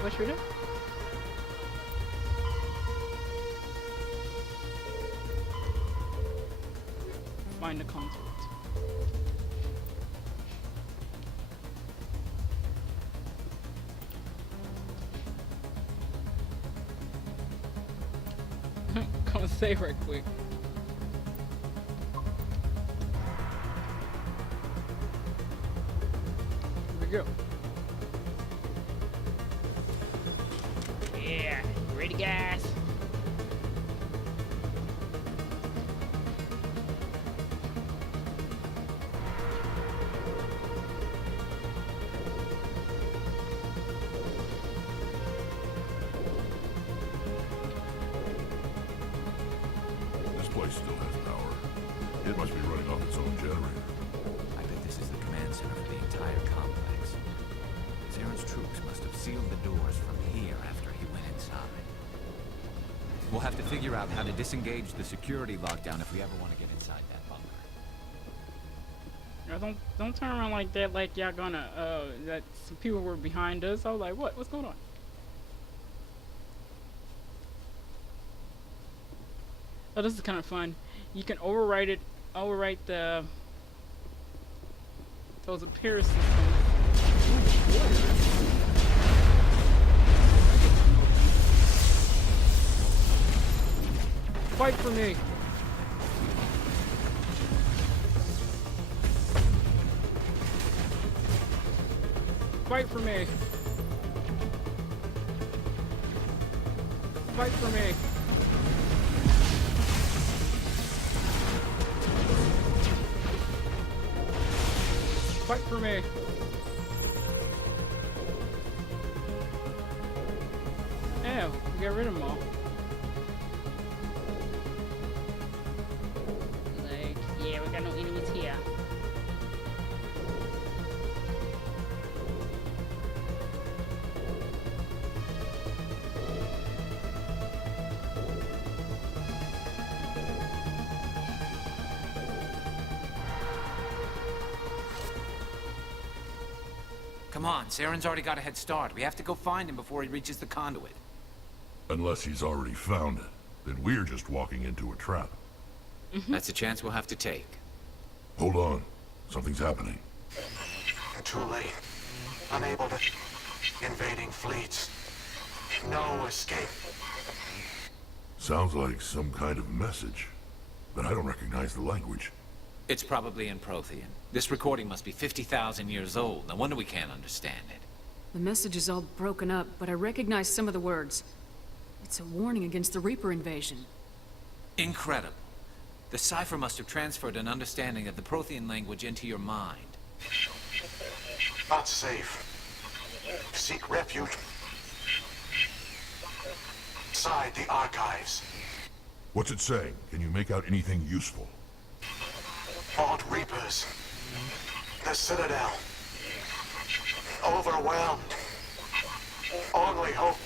What should we do? Find the conduit. Come and save right quick. Here we go. Yeah, ready guys? This place still has power. It must be running off its own generator. I bet this is the command center for the entire complex. Saren's troops must have sealed the doors from here after he went inside. We'll have to figure out how to disengage the security lockdown if we ever want to get inside that bunker. Don't turn around like that, like y'all gonna that some people were behind us. I was like, what's going on? Oh, this is kind of fun. You can overwrite the those repair systems. Fight for me. Fight for me. Fight for me. Fight for me. Yeah, we got rid of them all. Like, yeah, we got no enemies here. Come on, Saren's already got a head start. We have to go find him before he reaches the conduit. Unless he's already found it, then we're just walking into a trap. That's a chance we'll have to take. Hold on. Something's happening. Too late. Unable to... Invading fleets. No escape. Sounds like some kind of message, but I don't recognize the language. It's probably in Prothean. This recording must be 50,000 years old. No wonder we can't understand it. The message is all broken up, but I recognize some of the words. It's a warning against the Reaper invasion. Incredible. The cipher must have transferred an understanding of the Prothean language into your mind. Not safe. Seek refuge. Inside the archives. What's it saying? Can you make out anything useful? Fought Reapers. The Citadel. Overwhelmed. Only hope.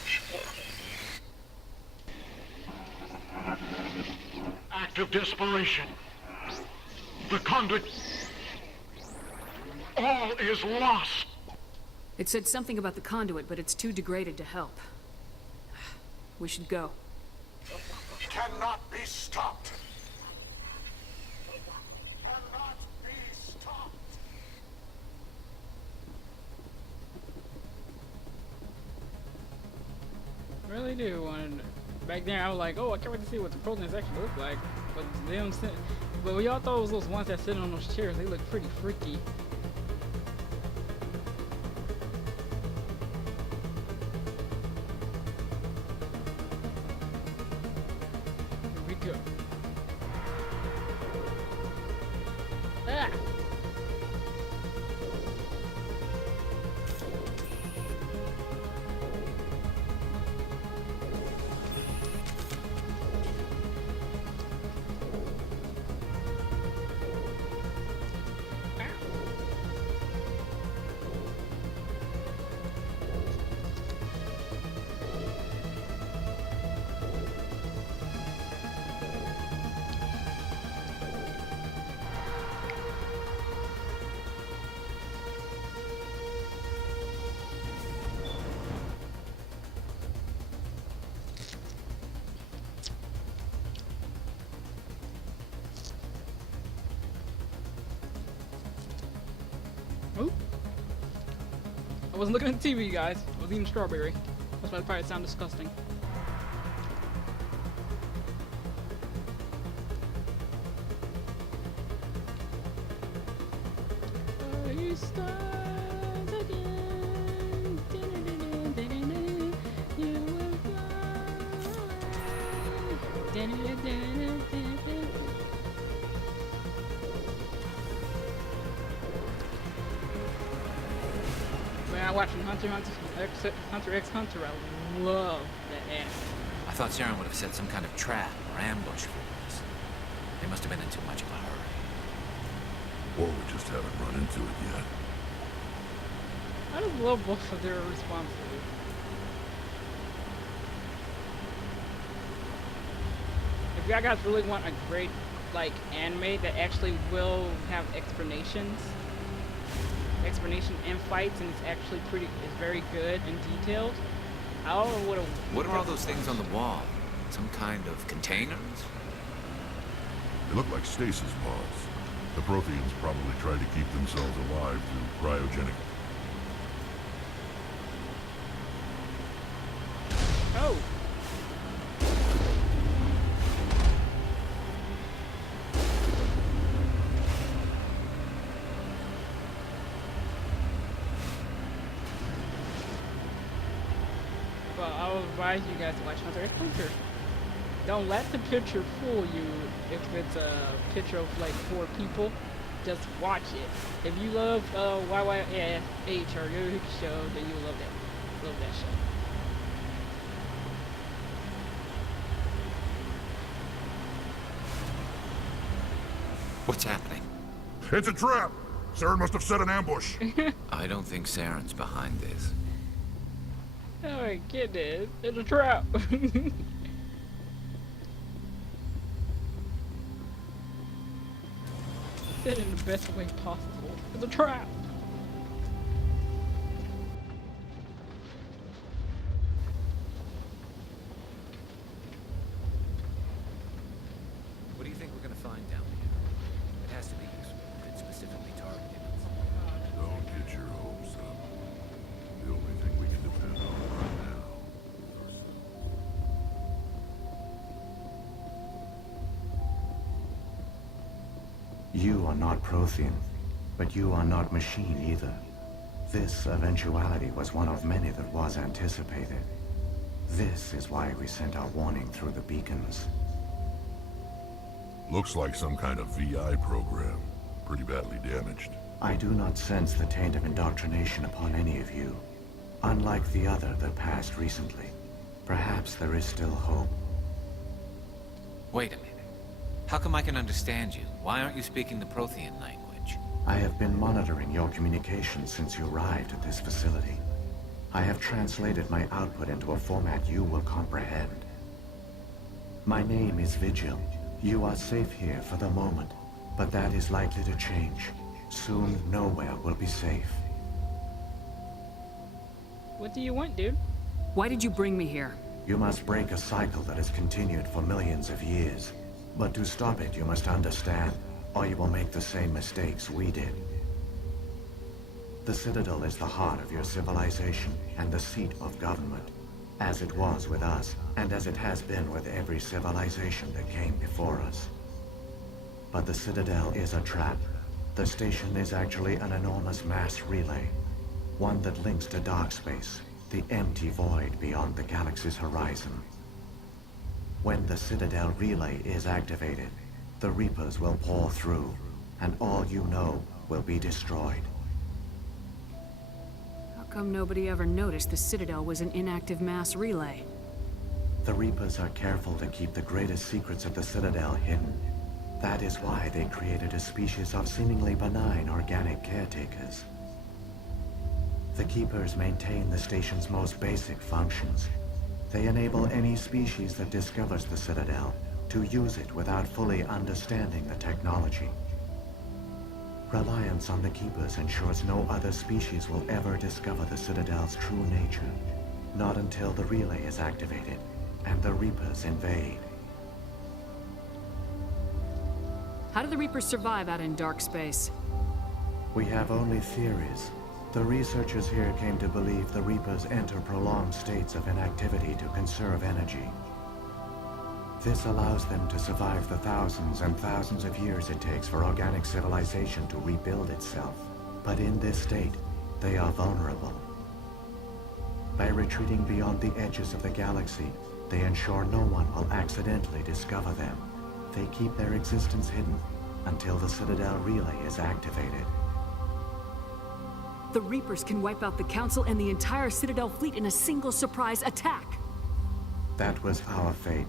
Act of desperation. The conduit. All is lost. It said something about the conduit, but it's too degraded to help. We should go. Cannot be stopped. Cannot be stopped. I really do want to. Back then, I was like, oh, I can't wait to see what the Protheans actually look like. But them, but we all thought it was those ones that sit on those chairs. They look pretty freaky. Here we go. Ah! wasn't looking at the TV, guys. I was eating strawberry. That's why it probably sound disgusting. He starts again. You will fly. When I'm watching Hunter x Hunter, I love that anime. I thought Saren would have set some kind of trap or ambush for us. They must have been in too much of a hurry. Or we just haven't run into it yet. I just love both of their responses. If y'all guys really want a great, like, anime that actually will have explanations and fights, and it's actually it's very good and detailed. What are all those things on the wall? Some kind of containers? They look like stasis pods. The Protheans probably tried to keep themselves alive through cryogenic. Oh. Well, I'll advise you guys to watch Hunter x Hunter. Don't let the picture fool you if it's a picture of like 4 people. Just watch it. If you love IIos or your show, then you'll love that. Love that show. What's happening? It's a trap! Saren must have set an ambush. I don't think Saren's behind this. Oh my goodness, it's a trap. Said in the best way possible. It's a trap. What do you think we're gonna find down here? It has to be useful if it's specifically targeted. Don't get your hopes up. The only thing we can depend on right now. You are not Prothean, but you are not machine either. This eventuality was one of many that was anticipated. This is why we sent our warning through the beacons. Looks like some kind of VI program. Pretty badly damaged. I do not sense the taint of indoctrination upon any of you. Unlike the other that passed recently. Perhaps there is still hope. Wait a minute. How come I can understand you? Why aren't you speaking the Prothean language? I have been monitoring your communications since you arrived at this facility. I have translated my output into a format you will comprehend. My name is Vigil. You are safe here for the moment, but that is likely to change. Soon, nowhere will be safe. What do you want, dude? Why did you bring me here? You must break a cycle that has continued for millions of years. But to stop it, you must understand, or you will make the same mistakes we did. The Citadel is the heart of your civilization and the seat of government, as it was with us, and as it has been with every civilization that came before us. But the Citadel is a trap. The station is actually an enormous mass relay, one that links to dark space, the empty void beyond the galaxy's horizon. When the Citadel relay is activated, the Reapers will pour through, and all you know will be destroyed. How come nobody ever noticed the Citadel was an inactive mass relay? The Reapers are careful to keep the greatest secrets of the Citadel hidden. That is why they created a species of seemingly benign organic caretakers. The Keepers maintain the station's most basic functions. They enable any species that discovers the Citadel to use it without fully understanding the technology. Reliance on the Keepers ensures no other species will ever discover the Citadel's true nature. Not until the relay is activated and the Reapers invade. How do the Reapers survive out in dark space? We have only theories. The researchers here came to believe the Reapers enter prolonged states of inactivity to conserve energy. This allows them to survive the thousands and thousands of years it takes for organic civilization to rebuild itself. But in this state, they are vulnerable. By retreating beyond the edges of the galaxy, they ensure no one will accidentally discover them. They keep their existence hidden until the Citadel relay is activated. The Reapers can wipe out the Council and the entire Citadel fleet in a single surprise attack. That was our fate.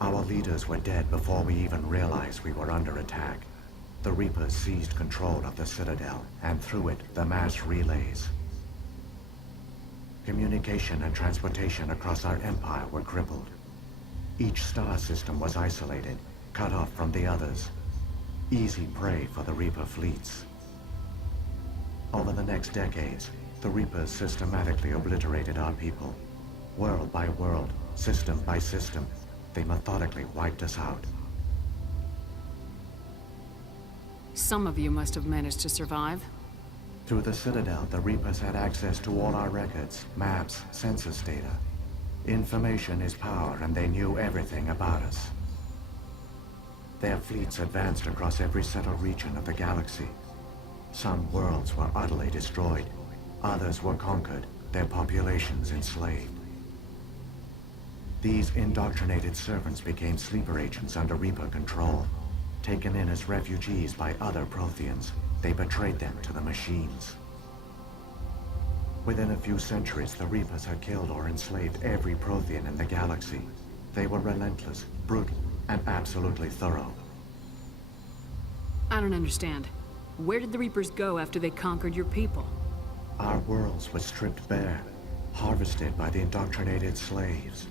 Our leaders were dead before we even realized we were under attack. The Reapers seized control of the Citadel, and through it, the mass relays. Communication and transportation across our empire were crippled. Each star system was isolated, cut off from the others. Easy prey for the Reaper fleets. Over the next decades, the Reapers systematically obliterated our people. World by world, system by system, they methodically wiped us out. Some of you must have managed to survive. Through the Citadel, the Reapers had access to all our records, maps, census data. Information is power, and they knew everything about us. Their fleets advanced across every settled region of the galaxy. Some worlds were utterly destroyed. Others were conquered, their populations enslaved. These indoctrinated servants became sleeper agents under Reaper control. Taken in as refugees by other Protheans, they betrayed them to the machines. Within a few centuries, the Reapers had killed or enslaved every Prothean in the galaxy. They were relentless, brutal, and absolutely thorough. I don't understand. Where did the Reapers go after they conquered your people? Our worlds were stripped bare, harvested by the indoctrinated slaves.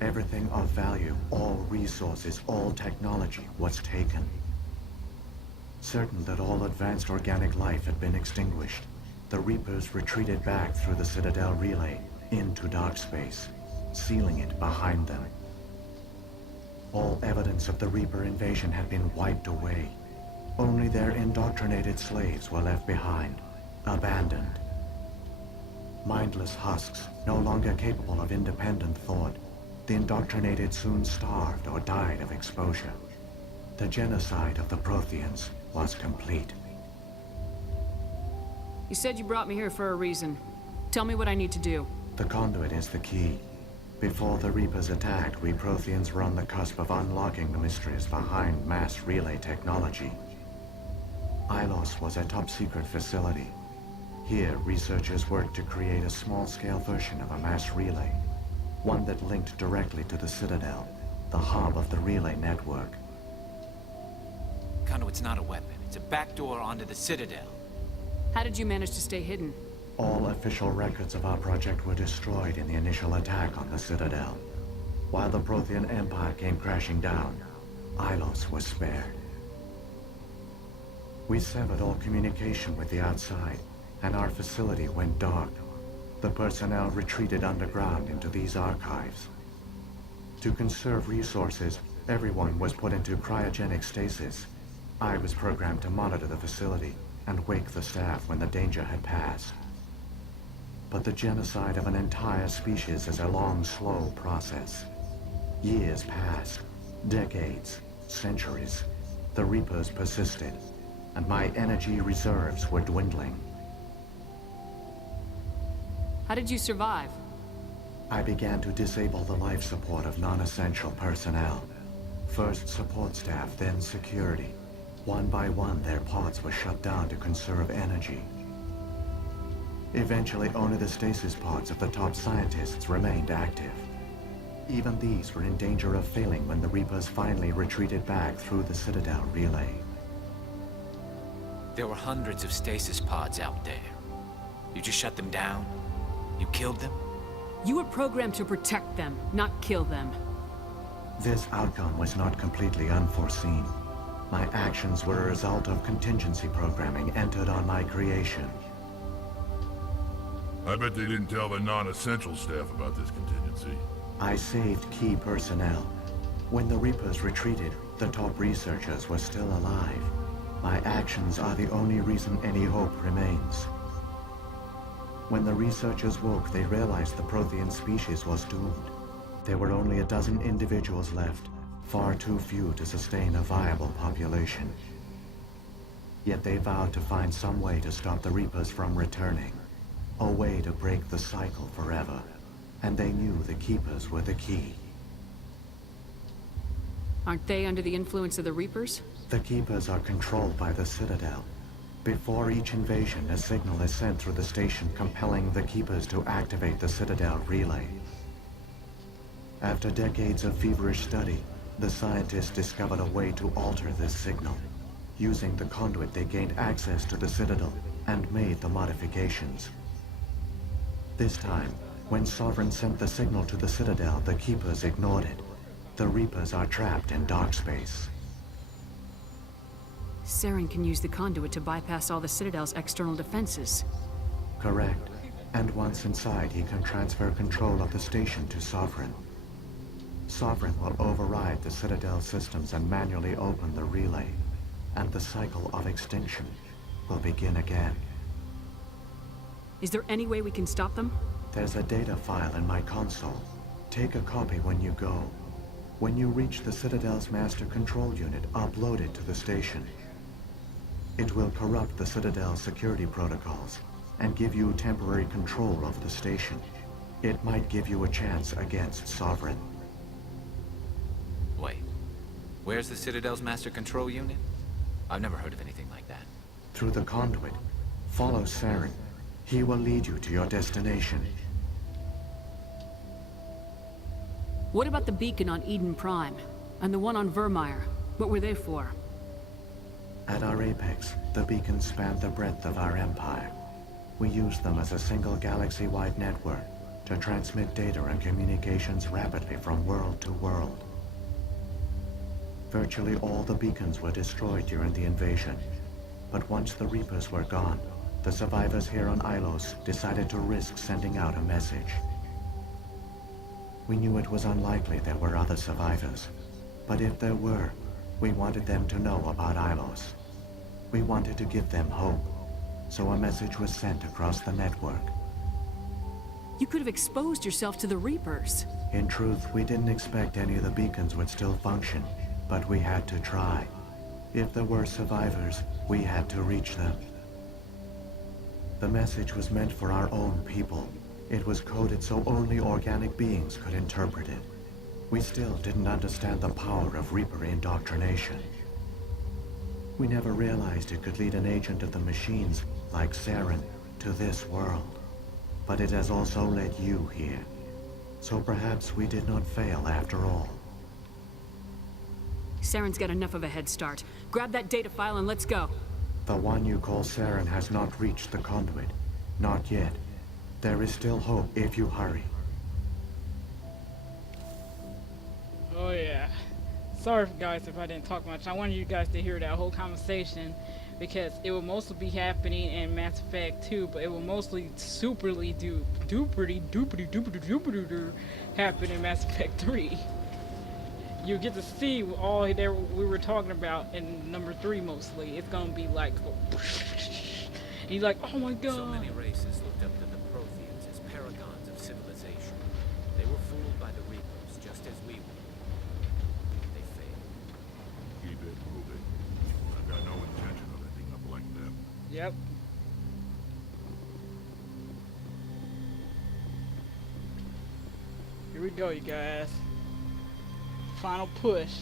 Everything of value, all resources, all technology was taken. Certain that all advanced organic life had been extinguished, the Reapers retreated back through the Citadel relay into dark space, sealing it behind them. All evidence of the Reaper invasion had been wiped away. Only their indoctrinated slaves were left behind, abandoned. Mindless husks, no longer capable of independent thought, the indoctrinated soon starved or died of exposure. The genocide of the Protheans was complete. You said you brought me here for a reason. Tell me what I need to do. The conduit is the key. Before the Reapers attacked, we Protheans were on the cusp of unlocking the mysteries behind mass relay technology. IIos was a top-secret facility. Here, researchers worked to create a small-scale version of a mass relay, one that linked directly to the Citadel, the hub of the relay network. Conduit's not a weapon. It's a backdoor onto the Citadel. How did you manage to stay hidden? All official records of our project were destroyed in the initial attack on the Citadel. While the Prothean Empire came crashing down, IIos was spared. We severed all communication with the outside, and our facility went dark. The personnel retreated underground into these archives. To conserve resources, everyone was put into cryogenic stasis. I was programmed to monitor the facility and wake the staff when the danger had passed. But the genocide of an entire species is a long, slow process. Years passed, decades, centuries. The Reapers persisted, and my energy reserves were dwindling. How did you survive? I began to disable the life support of non-essential personnel. First support staff, then security. One by one, their pods were shut down to conserve energy. Eventually, only the stasis pods of the top scientists remained active. Even these were in danger of failing when the Reapers finally retreated back through the Citadel relay. There were hundreds of stasis pods out there. You just shut them down? You killed them? You were programmed to protect them, not kill them. This outcome was not completely unforeseen. My actions were a result of contingency programming entered on my creation. I bet they didn't tell the non-essential staff about this contingency. I saved key personnel. When the Reapers retreated, the top researchers were still alive. My actions are the only reason any hope remains. When the researchers woke, they realized the Prothean species was doomed. There were only a dozen individuals left, far too few to sustain a viable population. Yet they vowed to find some way to stop the Reapers from returning, a way to break the cycle forever. And they knew the Keepers were the key. Aren't they under the influence of the Reapers? The Keepers are controlled by the Citadel. Before each invasion, a signal is sent through the station compelling the Keepers to activate the Citadel relay. After decades of feverish study, the scientists discovered a way to alter this signal. Using the conduit, they gained access to the Citadel and made the modifications. This time, when Sovereign sent the signal to the Citadel, the Keepers ignored it. The Reapers are trapped in dark space. Saren can use the conduit to bypass all the Citadel's external defenses. Correct. And once inside, he can transfer control of the station to Sovereign. Sovereign will override the Citadel systems and manually open the relay. And the cycle of extinction will begin again. Is there any way we can stop them? There's a data file in my console. Take a copy when you go. When you reach the Citadel's master control unit, upload it to the station. It will corrupt the Citadel's security protocols and give you temporary control of the station. It might give you a chance against Sovereign. Wait. Where's the Citadel's master control unit? I've never heard of anything like that. Through the conduit, follow Saren. He will lead you to your destination. What about the beacon on Eden Prime? And the one on Vermeer? What were they for? At our apex, the beacons span the breadth of our empire. We use them as a single galaxy-wide network to transmit data and communications rapidly from world to world. Virtually all the beacons were destroyed during the invasion. But once the Reapers were gone, the survivors here on IIos decided to risk sending out a message. We knew it was unlikely there were other survivors. But if there were, we wanted them to know about IIos. We wanted to give them hope. So a message was sent across the network. You could have exposed yourself to the Reapers. In truth, we didn't expect any of the beacons would still function, but we had to try. If there were survivors, we had to reach them. The message was meant for our own people. It was coded so only organic beings could interpret it. We still didn't understand the power of Reaper indoctrination. We never realized it could lead an agent of the machines, like Saren, to this world. But it has also led you here. So perhaps we did not fail after all. Saren's got enough of a head start. Grab that data file and let's go. The one you call Saren has not reached the conduit. Not yet. There is still hope if you hurry. Oh yeah. Sorry guys if I didn't talk much. I wanted you guys to hear that whole conversation because it will mostly be happening in Mass Effect 2, but it will mostly superly duperty happen in Mass Effect 3. You get to see all there we were talking about in number 3 mostly. It's gonna be like, and you're like, oh my god. So many races looked up to the Protheans as paragons of civilization. They were fooled by the Reapers, just as we were. They failed. Keep it moving. I've got no intention of ending up like them. Yep. Here we go, you guys. Final push.